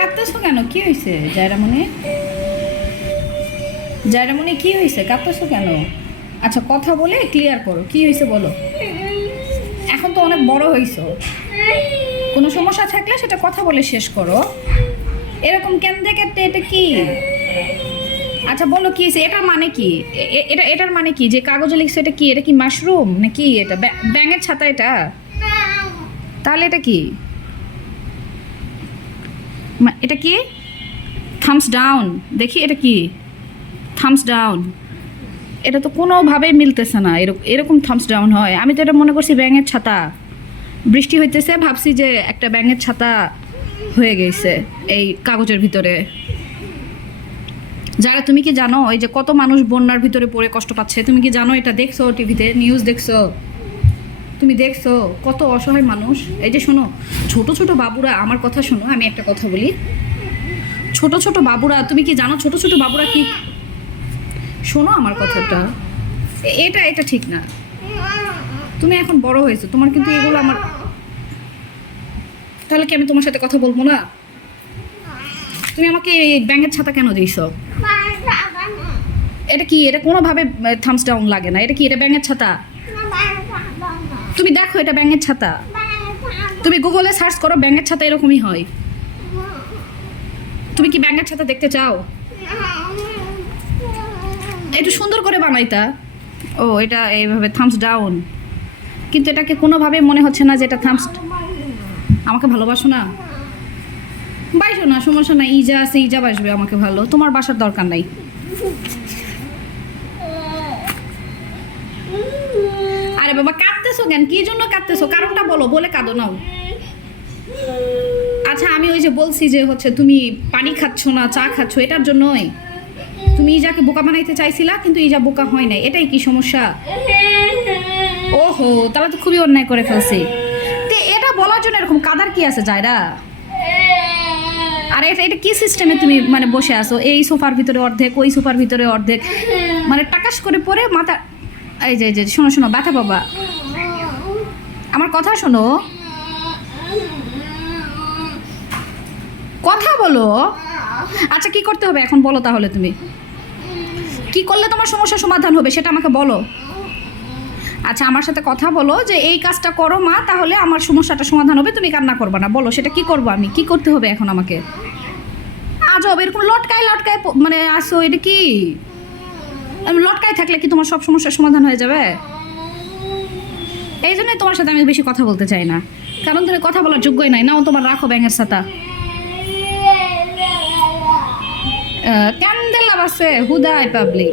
কাঁদতেছো কেন? কি হয়েছে জায়রামণি? জায়রামণি কি হয়েছে? কাঁদতেছো কেন? আচ্ছা কথা বলে ক্লিয়ার করো, কি হয়েছে বলো। এখন তো অনেক বড় হয়েছো, কোনো সমস্যা থাকলে সেটা কথা বলে শেষ করো। এরকম কেন দেখে? এটা কি? আচ্ছা বলো কি হয়েছে? এটার মানে কি? এটার মানে কি যে কাগজে লিখছো? এটা কি? এটা কি মাশরুম নাকি? এটা ব্যাঙের ছাতা এটা? তাহলে এটা কি? এটা কি? Thums down. দেখি এটা কি? Thums down. এটা তো কোনোভাবেই মিলতেছে না। এরকম থামস ডাউন হয়? আমি তো এটা মনে করছি ব্যাঙের ছাতা। বৃষ্টি হইতেছে, ভাবছি যে একটা ব্যাঙের ছাতা হয়ে গেছে এই কাগজের ভিতরে। যারা, তুমি কি জানো এই যে কত মানুষ বন্যার ভিতরে পড়ে কষ্ট পাচ্ছে? তুমি কি জানো এটা? দেখছো টিভিতে নিউজ দেখছো? তুমি দেখছো কত অসহায় মানুষ? এই যে শোনো, ছোট ছোট বাবুরা, আমার কথা শোনো, আমি একটা কথা বলি। ছোট ছোট বাবুরা, তুমি কি জানো ছোট ছোট বাবুরা কি? শোনো আমার কথাটা, এটা ঠিক না। তুমি এখন বড় হয়েছো, তোমার কিন্তু এগুলো আমার, তাহলে কি আমি তোমার সাথে কথা বলবো না? তুমি আমাকে ব্যাঙের ছাতা কেন দিয়েছো? এটা কি? এটা কোনোভাবে থামস ডাউন লাগে না। এটা কি? এটা ব্যাঙের ছাতা। তুমি দেখো এটা ব্যাঙের ছাতা। তুমি গুগলে সার্চ করো ব্যাঙের ছাতা, এরকমই হয়। তুমি কি ব্যাঙের ছাতা দেখতে চাও? একটু সুন্দর করে বানাইতা। ও এটা এইভাবে থামস ডাউন, কিন্তু এটাকে কোনোভাবে মনে হচ্ছে না যে এটা থামস। আমাকে ভালোবাসো না? বাইসো না, সমস্যা নাই। ইজা আছে, ইজা বাসবে আমাকে ভালো। তোমার বাসার দরকার নাই। আরে বাবা কাঁদতেছো কেন? কি জন্য কাঁদতেছো? কারণটা বলো, বলে কাঁদো নাও। আচ্ছা আমি ওই যে বলছি যে হচ্ছে তুমি পানি খাচ্ছ না, চা খাচ্ছ, এটার জন্যই? তুমি ইজাকে বোকা বানাইতে চাইছিলা, কিন্তু ইজা বোকা হয় নাই, এটাই কি সমস্যা? ওহো, তাহলে তো খুবই অন্যায় করে ফেলছি। তো এটা বলার জন্য এরকম কাদার কি আছে জায়রা? আর এটা কি সিস্টেমে তুমি মানে বসে আছো? এই সোফার ভিতরে অর্ধেক, ওই সোফার ভিতরে অর্ধেক, মানে টাকাস করে পরে মাথা। এই যে শোনো শোনো ব্যথা বাবা, আমার কথা শোনো, কথা বলো। আচ্ছা কি করতে হবে এখন বলো তাহলে? তুমি কি করলে তোমার সমস্যার সমাধান হবে সেটা আমাকে বলো। আচ্ছা আমার সাথে কথা বলো যে এই কাজটা করো মা, তাহলে আমার সমস্যাটা সমাধান হবে, তুমি কান্না করবা না। বলো সেটা কি করবো আমি? কি করতে হবে এখন আমাকে? আজব এরকম লটকায় লটকায় মানে আসো, এটা কি? আমি লটকায় থাকলে কি তোমার সব সমস্যার সমাধান হয়ে যাবে? এই জন্যই তোমার সাথে আমি বেশি কথা বলতে চাই না, কারণ তুমি কথা বলার যোগ্যই নাই। নাও তোমার, রাখো ব্যাঙের ছাতা। ক্যান্ডেল আছে হুদায় পাবলিক।